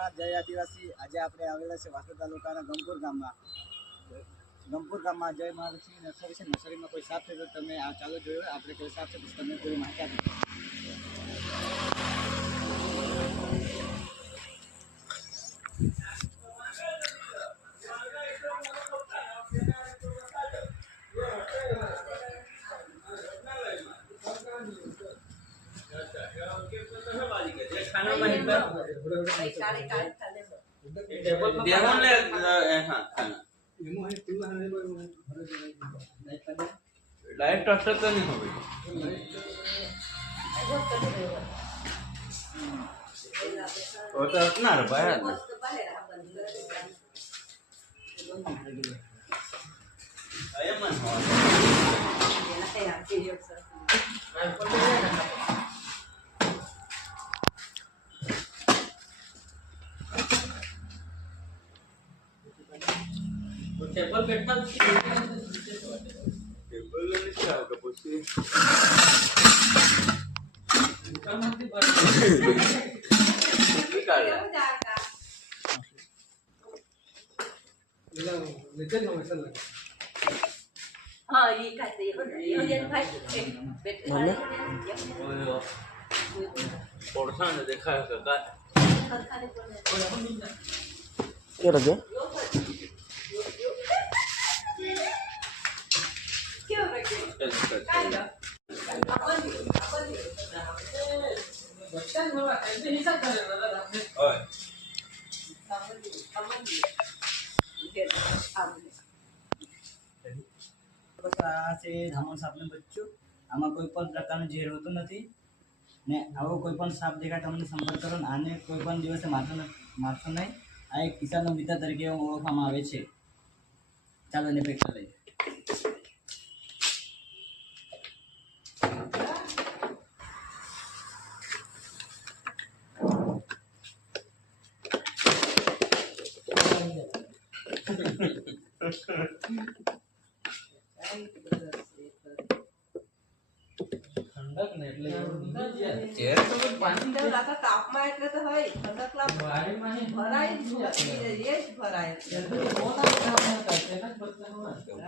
સોમનાથ જય આદિવાસી। આજે આપણે આવેલા છે વાસદ તાલુકાના ગમપુર ગામમાં જય મહાલક્ષ્મી નર્સરી છે। નર્સરીમાં કોઈ સાપ છે તો તમે આ ચાલો જોયો આપણે કોઈ સાપ છે તો તમને પૂરી માહિતી આપી। डायरेक्ट ट्रस्टर तो नहीं होगी वो तो अपना रुपया है अरे मन हो टेबल बैठा टेबल नहीं क्या होगा पूछिए निकाल हाँ ये कहते हैं ये भाई बोलो पोर्शन ने देखा है का क्या रखे क्यों रखे बच्चा बोला ऐसे हिसाब करे ना ओए બસ આ છે ધામણ સાપનું બચ્ચું। આમાં કોઈ પણ પ્રકારનું ઝેર હોતું નથી ને આવો કોઈ પણ સાપ દેખાય તમને સંપર્ક કરો ને આને કોઈ પણ દિવસે મારશો નહીં। આ એક કિસાનનો મિત્ર તરીકે ઓળખવામાં આવે છે। ચાલો એને પેક્ષા લઈએ। ठंडक ने એટલે चेर तो पानी देव लाता तापमान એટલે તો હોય ઠંડક લા વાડી માં ભરાય જ એ જ ભરાય કોના કામ કરતે ને બચ્ચા નો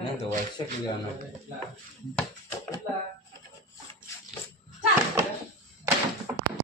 नहीं तो वैसे किया ना